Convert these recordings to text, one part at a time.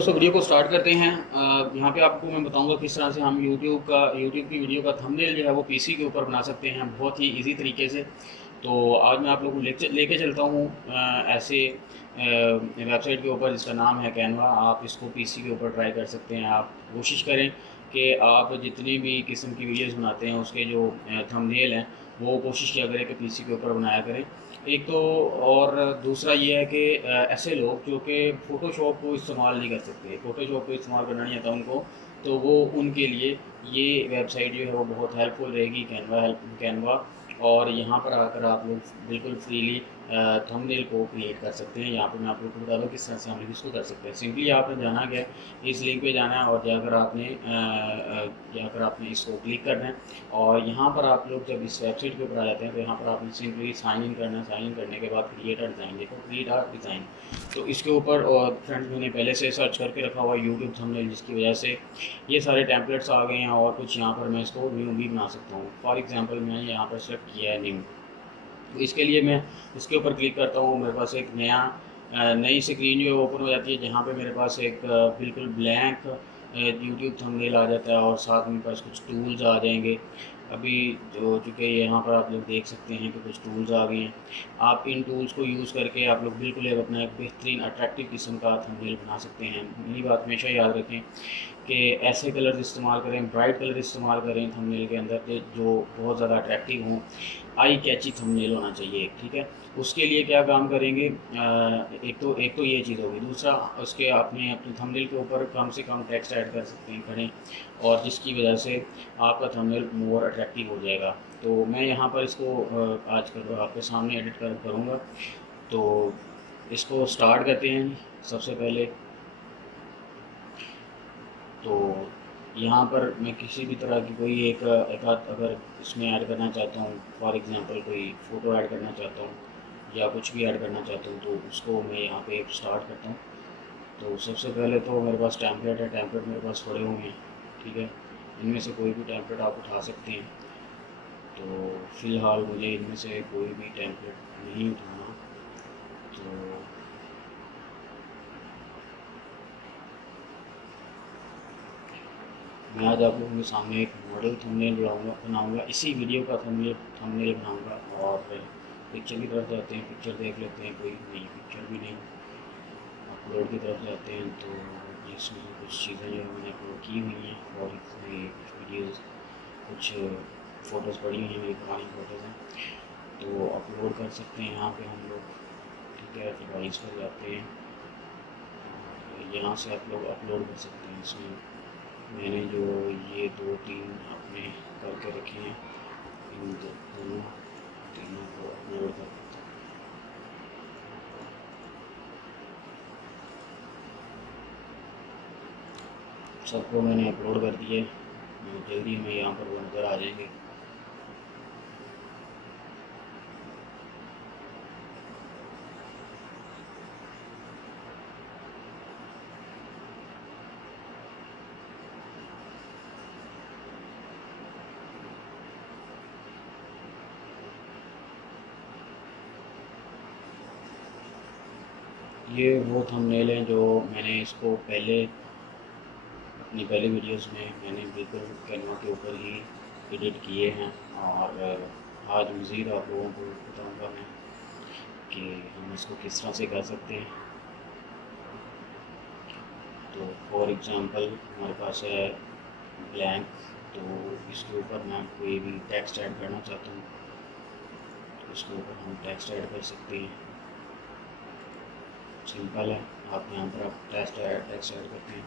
दोस्तों वीडियो को स्टार्ट करते हैं। यहाँ पे आपको मैं बताऊंगा किस तरह से हम यूट्यूब की वीडियो का थंबनेल जो है वो पीसी के ऊपर बना सकते हैं बहुत ही इजी तरीके से। तो आज मैं आप लोगों को लेके चलता हूँ ऐसे वेबसाइट के ऊपर जिसका नाम है कैनवा। आप इसको पीसी के ऊपर ट्राई कर सकते हैं। आप कोशिश करें कि आप जितनी भी किस्म की वीडियोस बनाते हैं उसके जो थंबनेल हैं वो कोशिश किया करें कि पीसी के ऊपर बनाया करें। एक तो और दूसरा ये है कि ऐसे लोग जो कि फ़ोटोशॉप को इस्तेमाल नहीं कर सकते, फ़ोटोशॉप को इस्तेमाल करना नहीं आता उनको, तो वो उनके लिए ये वेबसाइट जो है वो बहुत हेल्पफुल रहेगी, कैनवा। और यहाँ पर आकर आप लोग बिल्कुल फ्रीली थंबनेल को क्रिएट कर सकते हैं। यहाँ पे मैं आप लोग को बता दूँ किस तरह से हम लोग इसको कर सकते हैं। सिंपली आपने जाना क्या है, इस लिंक पे जाना है और जाकर आपने इसको क्लिक करना है। और यहाँ पर आप लोग जब इस वेबसाइट के ऊपर आ जाते हैं तो यहाँ पर आपने सिंपली साइन इन करना है। साइन इन करने के बाद क्रिएट अ डिज़ाइन, देखो क्रिएट अ डिज़ाइन, तो इसके ऊपर और फ्रेंड्स मैंने पहले से सर्च करके रखा हुआ यूट्यूब थंबनेल, जिसकी वजह से ये सारे टेम्पलेट्स आ गए हैं। और कुछ यहाँ पर मैं इसको न्यू भी बना सकता हूँ। फॉर एग्जांपल मैंने यहाँ पर सेलेक्ट किया है न्यू, तो इसके लिए मैं इसके ऊपर क्लिक करता हूँ। मेरे पास एक नई स्क्रीन जो ओपन हो जाती है, जहाँ पे मेरे पास एक बिल्कुल ब्लैंक यूट्यूब थंबनेल आ जाता है और साथ में मेरे पास कुछ टूल्स आ जाएंगे। अभी जो चूँकि यहाँ पर आप लोग देख सकते हैं कि कुछ टूल्स आ गए हैं। आप इन टूल्स को यूज़ करके आप लोग बिल्कुल एक अपना एक बेहतरीन अट्रैक्टिव किस्म का थंबनेल बना सकते हैं। यही बात हमेशा याद रखें कि ऐसे कलर्स इस्तेमाल करें, ब्राइट कलर इस्तेमाल करें थंबनेल के अंदर के जो बहुत ज़्यादा अट्रैक्टिव हों। आई कैची थंबनेल होना चाहिए, ठीक है। उसके लिए क्या काम करेंगे, एक तो ये चीज़ होगी। दूसरा, उसके अपने थंबनेल के ऊपर कम से कम टेक्स्ट ऐड कर सकते हैं, करें, और जिसकी वजह से आपका थंबनेल मोर अट्रैक्टिव हो जाएगा। तो मैं यहाँ पर इसको आज आपके सामने एडिट करूँगा। तो इसको स्टार्ट करते हैं। सबसे पहले तो यहाँ पर मैं किसी भी तरह की कोई एक आध अगर इसमें ऐड करना चाहता हूँ, फॉर एग्जांपल कोई फ़ोटो ऐड करना चाहता हूँ या कुछ भी ऐड करना चाहता हूँ, तो उसको मैं यहाँ पे स्टार्ट करता हूँ। तो सबसे पहले तो मेरे पास टेम्पलेट है, टेम्पलेट मेरे पास पड़े हुए हैं, ठीक है। इनमें से कोई भी टेम्पलेट आप उठा सकते हैं। तो फ़िलहाल मुझे इनमें से कोई भी टेम्पलेट नहीं उठाना। तो मैं आज आप लोगों के सामने एक मॉडल थंबनेल बनाऊंगा, इसी वीडियो का थंबनेल बनाऊंगा। और पिक्चर की तरफ जाते हैं, पिक्चर देख लेते हैं। कोई नहीं, पिक्चर भी नहीं। अपलोड की तरफ जाते हैं तो इसमें कुछ चीज़ें जो मैंने अपलोड की हुई हैं, और इसमें कुछ वीडियोस, कुछ फ़ोटोज़ पड़ी हुई हैं, मेरी पुरानी फ़ोटोज़ हैं, तो अपलोड कर सकते हैं यहाँ पे हम लोग, ठीक है। डिवाइस पर जाते हैं, यहाँ से आप लोग अपलोड कर सकते हैं। इसमें मैंने जो ये 2-3 अपने करके रखे हैं, इन दोनों तीनों को अपलोड कर देता हूँ। सबको मैंने अपलोड कर दिए, जल्दी हमें यहाँ पर वो नज़र आ जाएंगे। ये वो थंबनेल हैं जो मैंने इसको अपनी पहले वीडियोस में मैंने बिल्कुल कैनवा के ऊपर ही एडिट किए हैं। और आज मज़ीद आप लोगों को बताऊंगा मैं कि हम इसको किस तरह से कर सकते हैं। तो फॉर एग्ज़ाम्पल हमारे पास है ब्लैंक, तो इसके ऊपर मैं कोई भी टेक्स्ट ऐड करना चाहता हूँ, तो इसके ऊपर हम टेक्स्ट ऐड कर सकते हैं। सिंपल है, आप यहाँ पर आप टेक्स्ट ऐड करते हैं।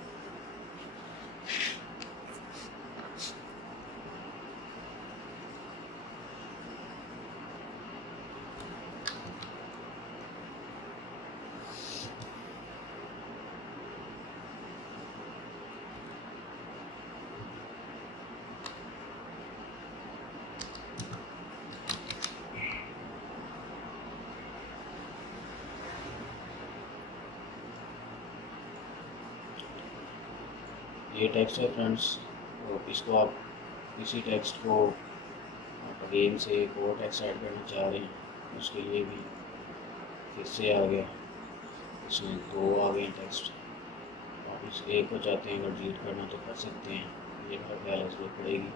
ये टेक्स्ट है फ्रेंड्स, तो इसको आप इसी टेक्स्ट को आप अगेन से एक और टेक्स्ट ऐड करना चाह रहे हैं, उसके लिए भी फिर से आ गया, इसमें 2 आ गए टेक्स्ट। आप इस एक को चाहते हैं अगर डिलीट करना तो कर सकते हैं, ये मेरा ख्याल है ज़रूरत पड़ेगी,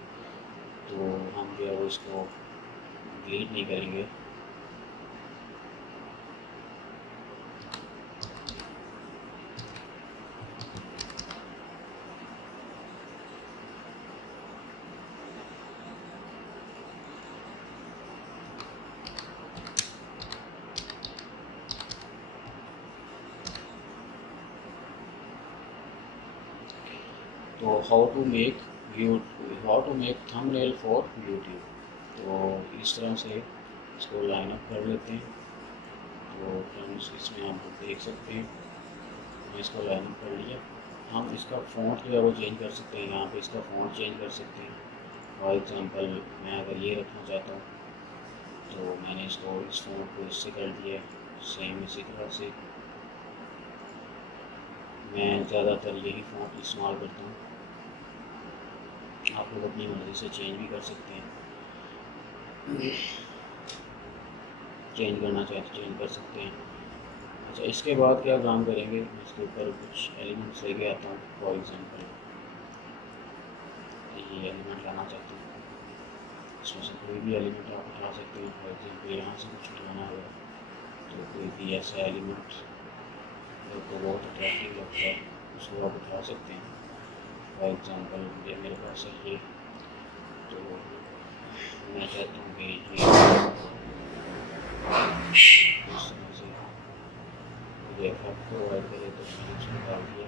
तो हम जो है वो इसको डिलीट नहीं करेंगे। तो how to make thumbnail for YouTube, तो इस तरह से इसको लाइन अप कर लेते हैं। तो फ्रेंड्स इसमें आप देख सकते हैं मैंने इसको लाइन अप कर लिया। हम इसका फ़ॉन्ट जो है वो चेंज कर सकते हैं, यहाँ पे इसका फ़ॉन्ट चेंज कर सकते हैं। फॉर एग्ज़ाम्पल मैं अगर ये रखना चाहता हूँ तो मैंने इसको इस फ़ॉन्ट को इससे कर दिया। सेम इसी तरह से मैं ज़्यादातर यही फ़ॉन्ट इस्तेमाल करता हूँ, आप लोग अपनी मर्ज़ी से चेंज भी कर सकते हैं, चेंज करना चाहे तो चेंज कर सकते हैं। अच्छा, इसके बाद क्या काम करेंगे, इसके ऊपर कुछ एलिमेंट्स लेके आता हूँ। फॉर एग्ज़ाम्पल ये एलिमेंट लाना चाहता हूँ, इसमें से कोई भी एलिमेंट आप उठा सकते हैं। फॉर एग्ज़ाम्पल यहाँ से कुछ उठाना होगा तो कोई भी ऐसा एलिमेंट आपको बहुत अट्रैक्टिव लगता है उसको आप उठा सकते हैं। फॉर एग्ज़ाम्पल ये मेरे पास है ये, तो मैं चाहता हूँ कि ये इस तरह से मुझे इफेक्ट प्रोवाइड करे, तो मैंने उसको डाल दिया।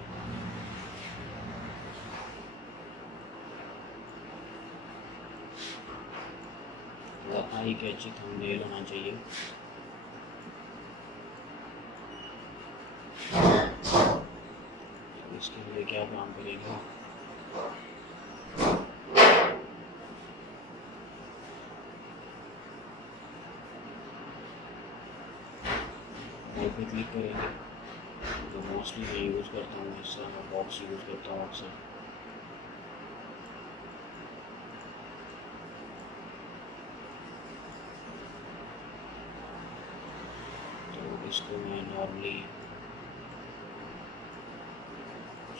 थोड़ा आई कैची थंबनेल होना चाहिए। इसके लिए क्या काम करेंगे, पे क्लिक करेंगे। तो मोस्टली मैं यूज़ करता हूँ इस तरह का बॉक्स यूज़ करता हूँ अक्सर। तो इसको मैं नॉर्मली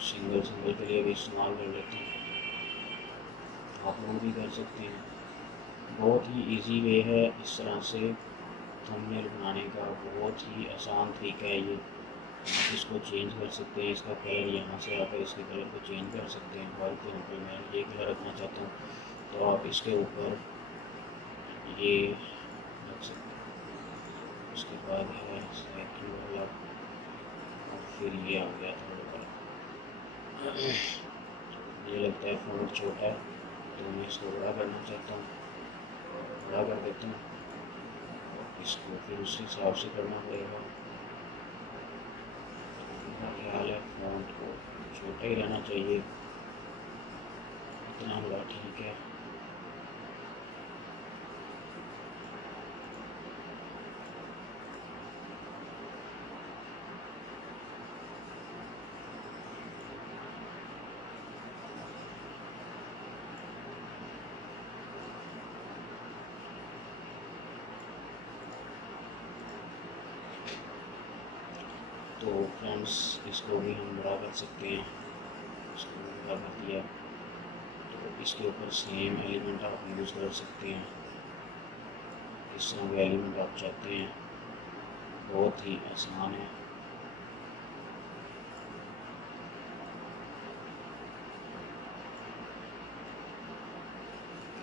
सिंगल के लिए भी इस्तेमाल कर लेता हूँ, आप लोग भी कर सकते हैं। बहुत ही इजी वे है इस तरह से थंबनेल बनाने का, बहुत ही आसान तरीका है ये। आप इसको चेंज कर सकते हैं, इसका कलर यहाँ से आकर इसके कलर को चेंज कर सकते हैं। फॉर एग्जाम्पल मैं ये कलर रखना चाहता हूँ तो आप इसके ऊपर ये रख सकते हैं। उसके बाद है सेकंड वाला और फिर ये आ गया थर्ड वाला। ये लगता है फ़ॉन्ट छोटा है तो मैं इसको बड़ा करना चाहता हूँ, बड़ा कर देता हूँ। इसको फिर उस हिसाब से करना पड़ेगा। मेरा ख्याल है फ़ॉन्ट को छोटा ही रहना चाहिए, इतना बड़ा ठीक है। तो फ्रेंड्स इसको भी हम बड़ा कर सकते हैं, इसको बड़ा कर दिया तो इसके ऊपर सेम एलिमेंट आप यूज़ कर सकते हैं। इस तरह के एलिमेंट आप चाहते हैं, बहुत ही आसान है।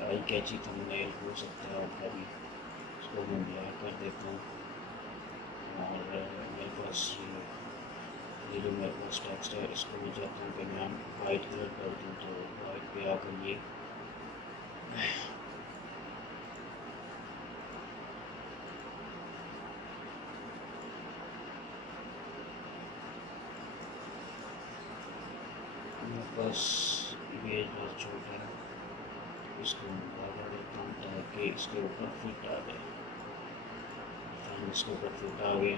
आई कैची थंबनेल हो सकता है आपका भी। इसको मैं ब्लैक कर देता हूँ और मेरे पास ये जो मेरे पास टेक्स्ट है इसको मैं चाहता हूँ कि मैं वाइट कलर कर दूँ, तो वाइट पे आकर ये मेरे पास इमेज बहुत छोटा है, इसको मैं बड़ा कर देता हूँ ताकि इसके ऊपर फिट आ जाए। इसके ऊपर फिट आ गया।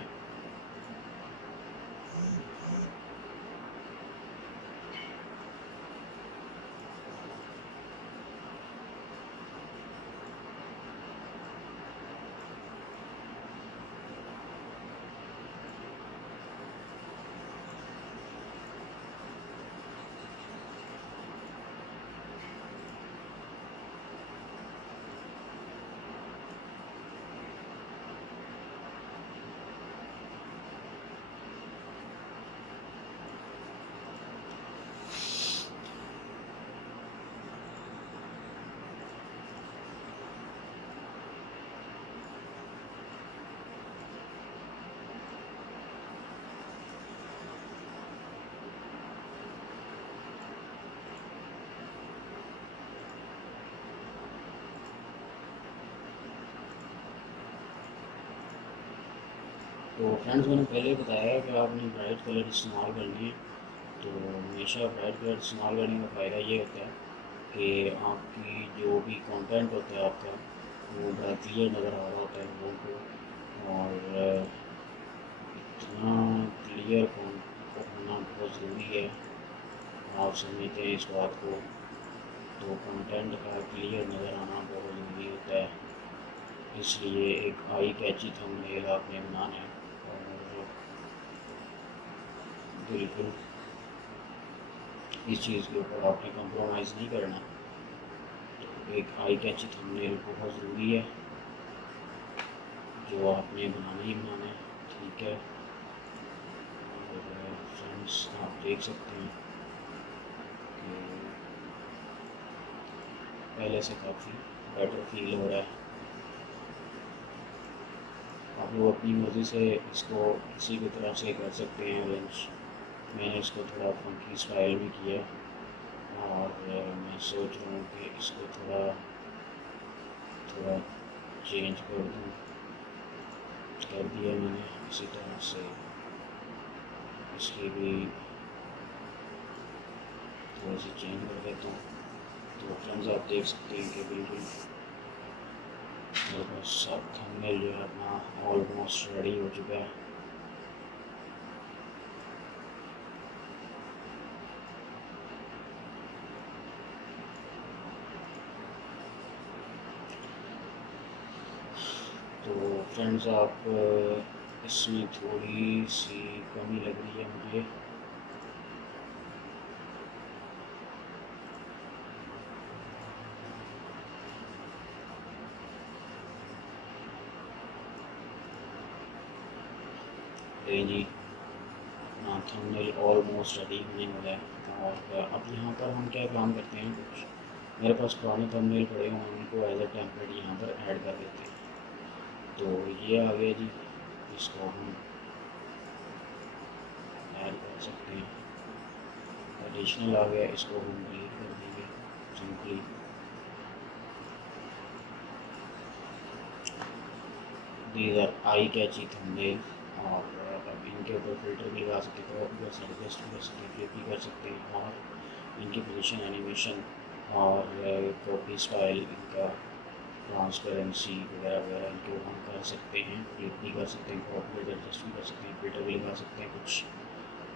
तो फ्रेंड्स मैंने पहले बताया कि आपने ब्राइट कलर इस्तेमाल करनी है। तो हमेशा ब्राइट कलर इस्तेमाल करने का फ़ायदा ये होता है कि आपकी जो भी कंटेंट होता है आपका वो बड़ा क्लियर नज़र आ रहा होता है लोगों को। और इतना क्लियर होना बहुत ज़रूरी है, आप समझते हैं इस बात को। तो कंटेंट का क्लियर नज़र आना बहुत ज़रूरी होता है, इसलिए एक आई कैची थंबनेल आपने बनाना है। और बिल्कुल इस चीज़ के ऊपर आपने कंप्रोमाइज़ नहीं करना। तो एक आई कैची थंबनेल बहुत ज़रूरी है जो आपने बनाना ही बनाना है, ठीक है। और फ्रेंड्स आप देख सकते हैं कि पहले से काफ़ी बेटर फील हो रहा है। आप लोग अपनी मर्ज़ी से इसको किसी भी तरह से कर सकते हैं अरेंज। मैंने इसको थोड़ा फंकी स्टाइल में किया और मैं सोच रहा हूँ कि इसको थोड़ा थोड़ा चेंज कर दिया मैंने। इसी तरह से इसकी भी थोड़ी सी चेंज कर देता हूँ। तो फ्रेंड्स आप देख सकते हैं कि बिल्कुल मेरे पास सब थंबनेल जो है अपना ऑलमोस्ट रेडी हो चुका है। तो फ्रेंड्स आप इसमें थोड़ी सी कमी लग रही है मुझे। जी अपना थंबनेल ऑलमोस्ट रेडी होने वाला है। और अब यहाँ पर हम क्या काम करते हैं, कुछ मेरे पास पुराने थंबनेल पड़े हुए हैं, उनको एज अ टेम्पलेट यहाँ पर ऐड कर देते हैं। तो ये आ गया जी, इसको हम ऐड कर सकते हैं। एडिशनल आ गया, इसको हम डिलीट कर देंगे simply. These are eye catchy thumbnail. और अब इनके ऊपर फिल्टर भी लगा सकते हैं, क्रॉप भी कर सकते हैं, एडजस्ट भी कर सकते हैं, फ्लिप भी कर सकते हैं। और इनकी पोजीशन, एनिमेशन और कॉपी स्टाइल, इनका ट्रांसपेरेंसी वगैरह वगैरह इनको हम कर सकते हैं, फ्लिप भी कर सकते हैं, क्रॉप भी एडजस्ट भी कर सकते हैं, फिल्टर भी लगा सकते हैं कुछ।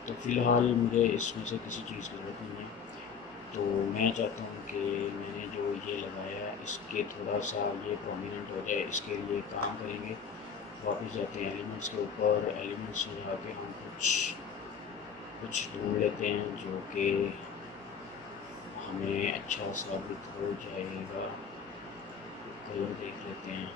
तो फ़िलहाल मुझे इसमें से किसी चीज़ की ज़रूरत नहीं है। तो मैं चाहता हूँ कि मैंने जो ये लगाया है इसके थोड़ा सा ये प्रोमिनेंट हो जाए। इसके लिए काम करेंगे, वापस जाते हैं एलिमेंट्स के ऊपर। एलिमेंट्स में जाके हम कुछ ढूंढ लेते हैं जो कि हमें अच्छा साबित हो जाएगा। कलर देख लेते हैं।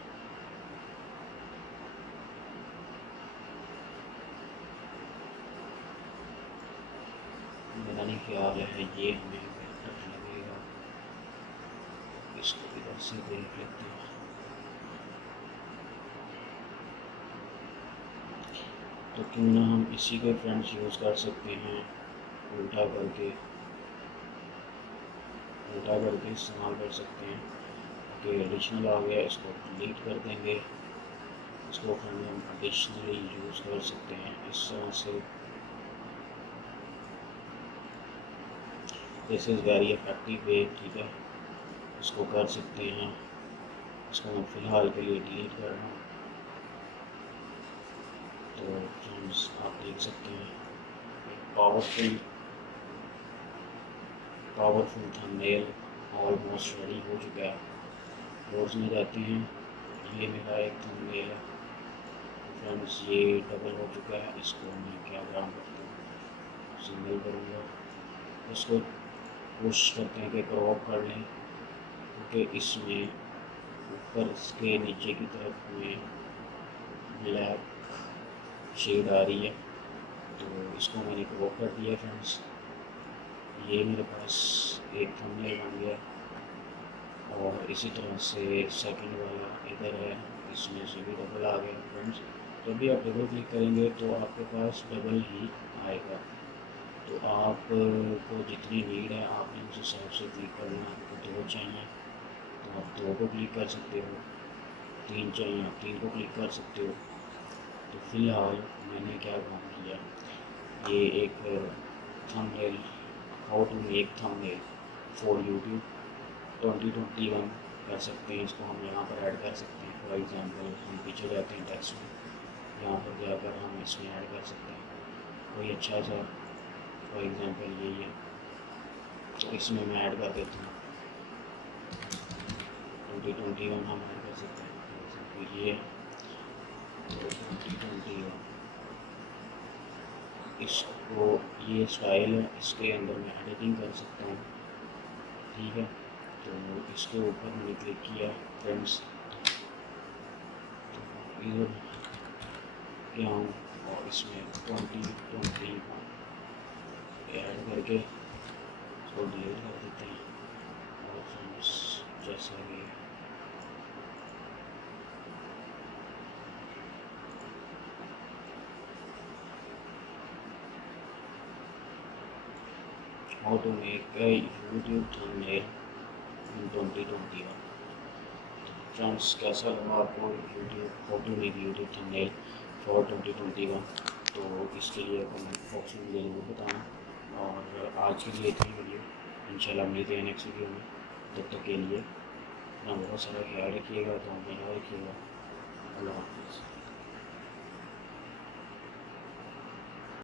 मेरा नहीं ख्याल है ये हमें बेहतर लगेगा, इसको इधर से देख लेते हैं। तो क्यों ना हम इसी को फ्रेंड्स यूज़ कर सकते हैं, उल्टा करके इस्तेमाल कर सकते हैं। कि एडिशनल आ गया, इसको डिलीट कर देंगे। इसको फिर हम एडिशनली यूज़ कर सकते हैं इस तरह से। This is very effective way, ठीक है, इसको कर सकते हैं। इसको मैं फ़िलहाल के लिए डिलीट कर रहा हूँ। तो फ्रेंड्स आप देख सकते हैं एक पावरफुल थंबनेल ऑलमोस्ट रेडी हो चुका है। रोज़ में जाते हैं, ये मेरा एक थंबनेल है फ्रेंड्स, ये डबल हो चुका है। इसको मैं क्या काम करता हूँ, सिंगल करूँगा, इसको कोशिश करते हैं कि क्रॉप कर लें, क्योंकि इसमें ऊपर इसके नीचे की तरफ में ब्लैक शेड आ रही है। तो इसको मैंने क्रॉप कर दिया फ्रेंड्स। ये मेरे पास एक थंबनेल बन गया। और इसी तरह से सेकंड वाला इधर है, इसमें से भी डबल आ गया फ्रेंड्स। जब भी आप डबल क्लिक करेंगे तो आपके पास डबल ही आएगा। तो आप को जितनी नीड है आपने उस हिसाब से क्लिक करना। आपको 2 चाहिए तो आप 2 को क्लिक कर सकते हो, 3 चाहिए आप 3 को क्लिक कर सकते हो। तो फ़िलहाल मैंने क्या काम किया, ये एक thumbnail, how to make thumbnail for YouTube 2021 कर सकते हैं, इसको हम यहाँ पर ऐड कर सकते हैं। फॉर एग्ज़ाम्पल हम पीछे जाते हैं टेक्स्ट में, यहाँ पर जाकर हम इसमें ऐड कर सकते हैं कोई अच्छा सा, फॉर एग्ज़ाम्पल यही है, तो इसमें मैं ऐड कर देता हूँ 2021 हम ऐड कर सकते हैं। फॉर एग्ज़ाम्पल ये 2021, इसको ये स्टाइल है, इसके अंदर मैं एडिटिंग कर सकता हूँ, ठीक है। तो इसके ऊपर मैंने क्लिक किया फ्रेंड्स, इधर गया हूँ और इसमें 2021 ऐड करके इसको डिलीट कर देते हैं। और फ्रेंड्स जैसा कि how to make a YouTube thumbnail in 2021। Friends कैसा लगा आपको YouTube, how to make YouTube thumbnail for 2021, तो इसके लिए कमेंट बॉक्स में मुझे ज़रूर बताना। और आज के लिए इतनी वीडियो, इंशाल्लाह मिलते हैं नेक्स्ट वीडियो में। तब तक के लिए अपना बहुत सारा ख्याल रखिएगा, तो याद रखिएगा। अल्लाह हाफ़िज़।